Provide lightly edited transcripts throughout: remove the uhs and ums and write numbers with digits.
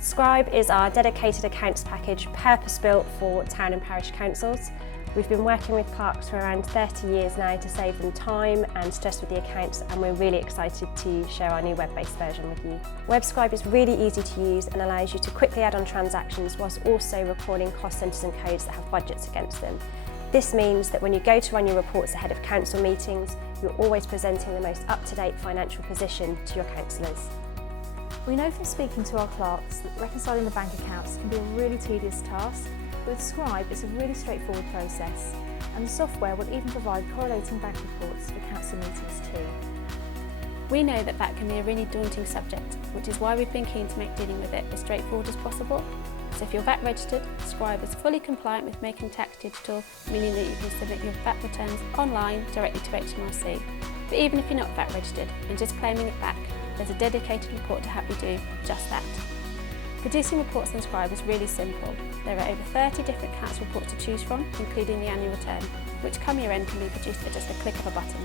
Scribe is our dedicated accounts package purpose-built for town and parish councils. We've been working with clerks for around 30 years now to save them time and stress with the accounts, and we're really excited to share our new web-based version with you. WebScribe is really easy to use and allows you to quickly add on transactions whilst also recording cost centres and codes that have budgets against them. This means that when you go to run your reports ahead of council meetings, you're always presenting the most up-to-date financial position to your councillors. We know from speaking to our clerks that reconciling the bank accounts can be a really tedious task, but with Scribe it's a really straightforward process, and the software will even provide correlating bank reports for council meetings too. We know that can be a really daunting subject, which is why we've been keen to make dealing with it as straightforward as possible. So if you're VAT registered, Scribe is fully compliant with Making Tax Digital, meaning that you can submit your VAT returns online directly to HMRC. But even if you're not VAT registered and just claiming it back, there's a dedicated report to help you do just that. Producing reports on Scribe is really simple. There are over 30 different council reports to choose from, including the annual return, which come year end can be produced at just a click of a button.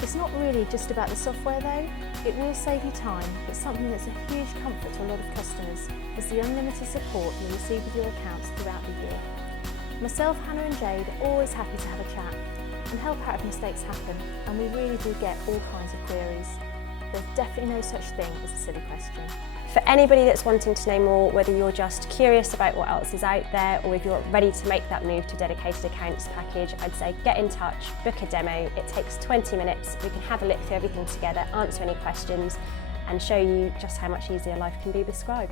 It's not really just about the software though. It will save you time, but something that's a huge comfort to a lot of customers is the unlimited support you receive with your accounts throughout the year. Myself, Hannah and Jade are always happy to have a chat and help out if mistakes happen, and we really do get all kinds of queries. There's definitely no such thing as a silly question. For anybody that's wanting to know more, whether you're just curious about what else is out there or if you're ready to make that move to dedicated accounts package, I'd say get in touch, book a demo. It takes 20 minutes. We can have a look through everything together, answer any questions and show you just how much easier life can be with Scribe.